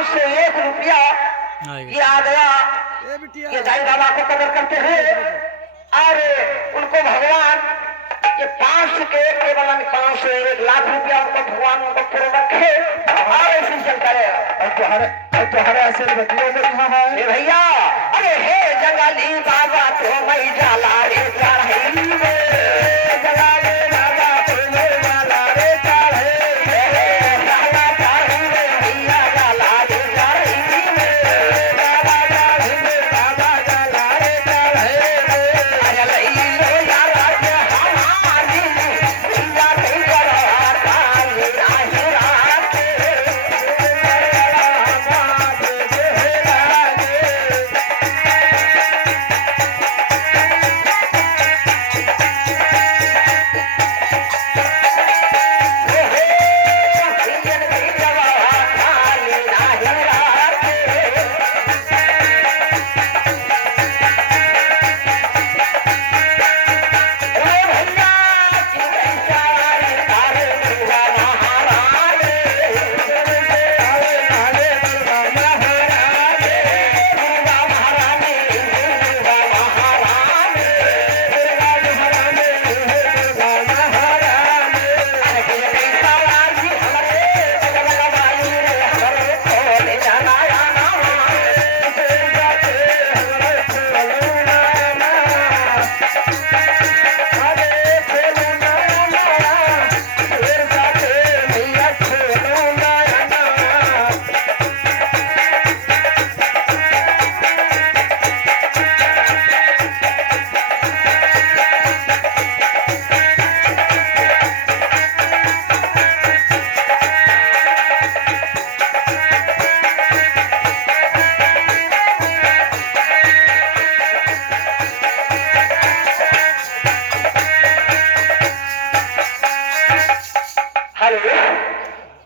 501 रुपया ये आ गया। ये दाई बाबा को कदर करते हैं और उनको भगवान ये 500 के केवल 501 लाख रुपया उनको भगवान उनको पूरा रखे और ऐसे चलता रहेगा। तुम्हारे ऐसे बतियों में कहाँ है भैया? अरे हे जंगली बाबा तो मैं जाला रे चढ़ई में, जंगली बाबा तो मैं जाला रे चढ़ई में, जाला चढ़ई में भैया जाला रे चढ़ई में, बाबा चढ़ई में बाबा जाला रे चढ़ई में। अजलई रो यारा के हमारी भैया कहीं करवा काली आही रात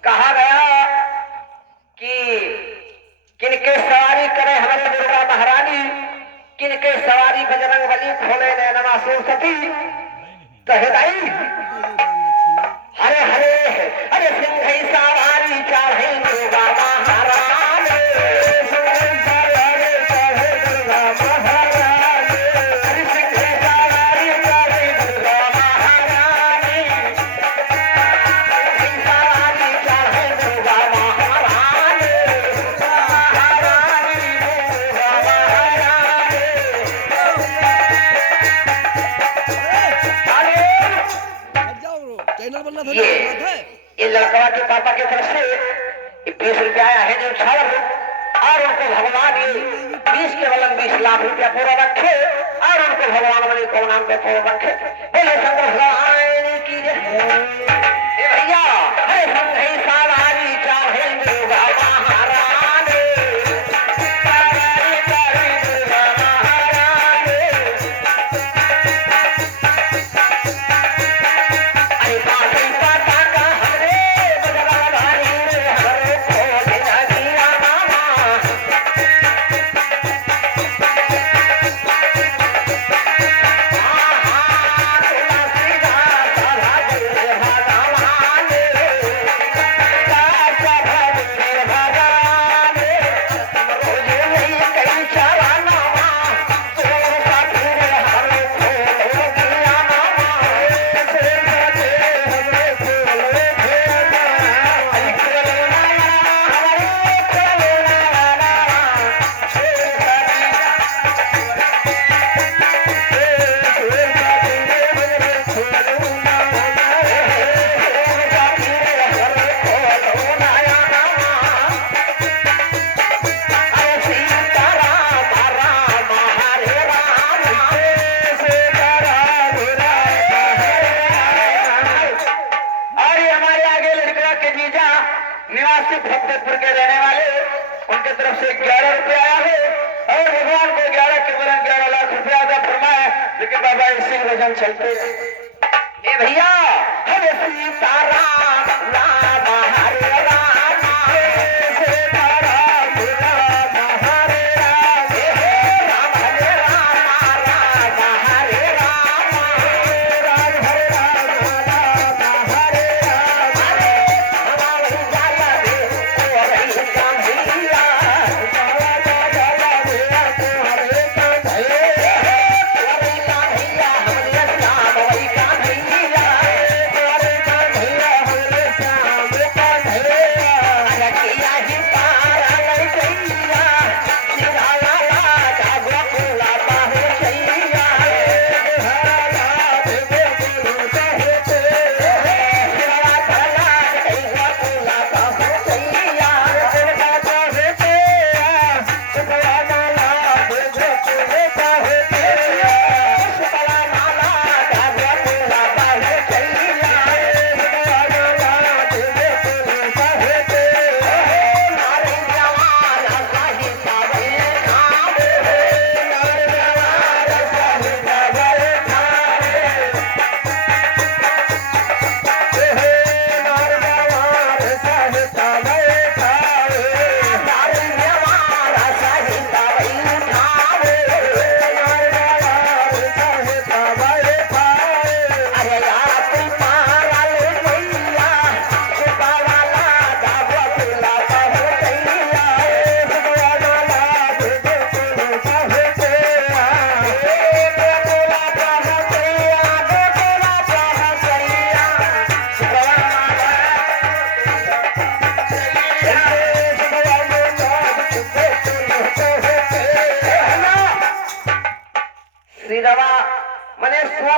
कहा गया कि किनके सवारी करे हमारे दुर्गा महारानी, किनके सवारी बजरंग बली खोले ने नमा सरस्वती। तो हिदाई हरे हरे अरे सिंह सवारी चढ़े दुर्गा महारानी, सिंह सवारी चढ़े दुर्गा महारानी, अरे सिंह सवारी चढ़े दुर्गा महारानी, ये लड़का के पापा की तरफ से 20 रुपया आया है जो छाड़ और उनको भगवान ये 20 के बलन 20 लाख रुपया पूरा रखे और उनको भगवान बने को नाम पे पूरा रखे। बोले शंकर भगवान की भैया हरे संघई सवारी चाहे दुर्गा महारानी, सवारी चाहे दुर्गा महारानी, अरे पासी पाता का हरे बजरा भारी रे हरे खोल नदिया मामा। निवासी फतेहपुर के रहने वाले उनके तरफ से 11 रुपये आया है और भगवान को 11 के बदले 11 लाख रुपया का फरमाया। लेकिन बाबा इसी वजन चलते ए भैया हरे सीताराम राम हरे राम, सीताराम राम हरे राम, राम हरे राम राम हरे राम, राम हरे राम राम हरे राम, हमारे जाला रे ओ रही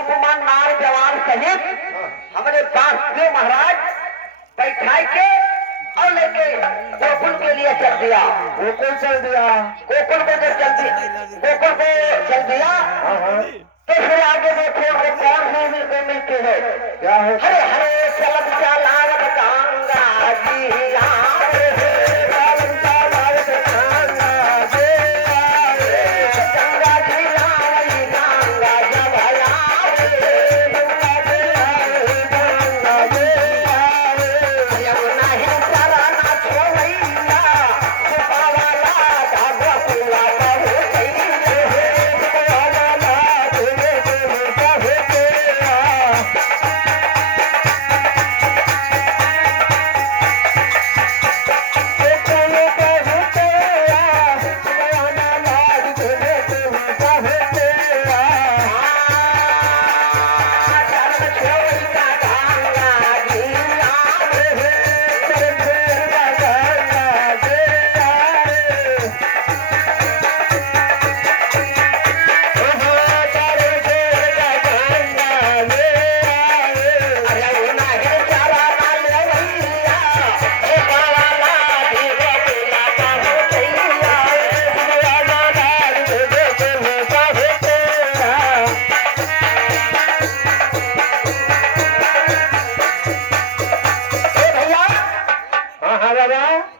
कुमार नार जवान सहित हमारे बासदेव महाराज बैठाई के और लेके गोकुल के लिए चल दिया। गोकुल चल दिया। गोकुल को जब गोकुल को चल दिया तो फिर आगे देखो वो कौन सी मिलते है। क्या है? हरे हरे चलत चालावत गंगा जी आवे चलत चालावत गंगा जी आवे गंगा जी आवे गंगा जब आवे गंगा जी आवे गंगा जी आवे यमुना ही चला ना छोड़ैया सुपावाला धागा पूरा बहु कइले सुपावाला तुझे कहे के हाँ हाँ बाबा।